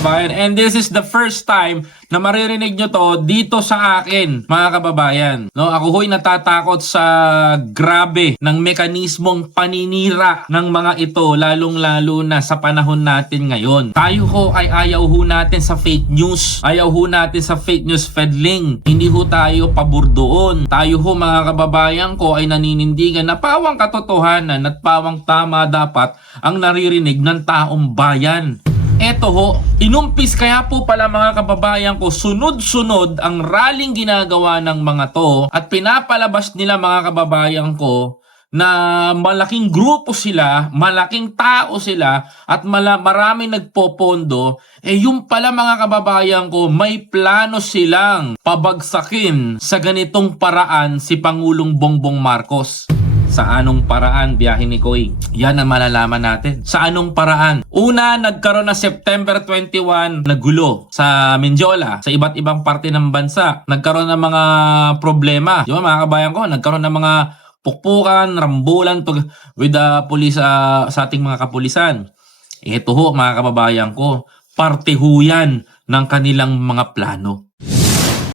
kababayan. And this is the first time na maririnig nyo to dito sa akin, mga kababayan. No, ako ho'y natatakot sa grabe ng mekanismong paninira ng mga ito, lalong-lalo na sa panahon natin ngayon. Tayo ho ay ayaw ho natin sa fake news. Ayaw ho natin sa fake news peddling. Hindi ho tayo pabor doon. Tayo ho, mga kababayan ko, ay naninindigan na pawang katotohanan at pawang tama dapat ang naririnig ng taong bayan. Eto ho, inumpis kaya po pala, mga kababayan ko, sunod-sunod ang rallying ginagawa ng mga to at pinapalabas nila, mga kababayan ko, na malaking grupo sila, malaking tao sila at maraming nagpopondo. Yung pala, mga kababayan ko, may plano silang pabagsakin sa ganitong paraan si Pangulong Bongbong Marcos. Sa anong paraan, biyahe ni Koy? Yan ang malalaman natin. Sa anong paraan? Una, nagkaroon na September 21 na gulo sa Mindiola, sa iba't ibang parte ng bansa. Nagkaroon ng mga problema. Di ba, mga kabayan ko? Nagkaroon ng mga pukpukan, rambulan with the police, sa ating mga kapulisan. Ito ho, mga kababayan ko, parte ho yan ng kanilang mga plano.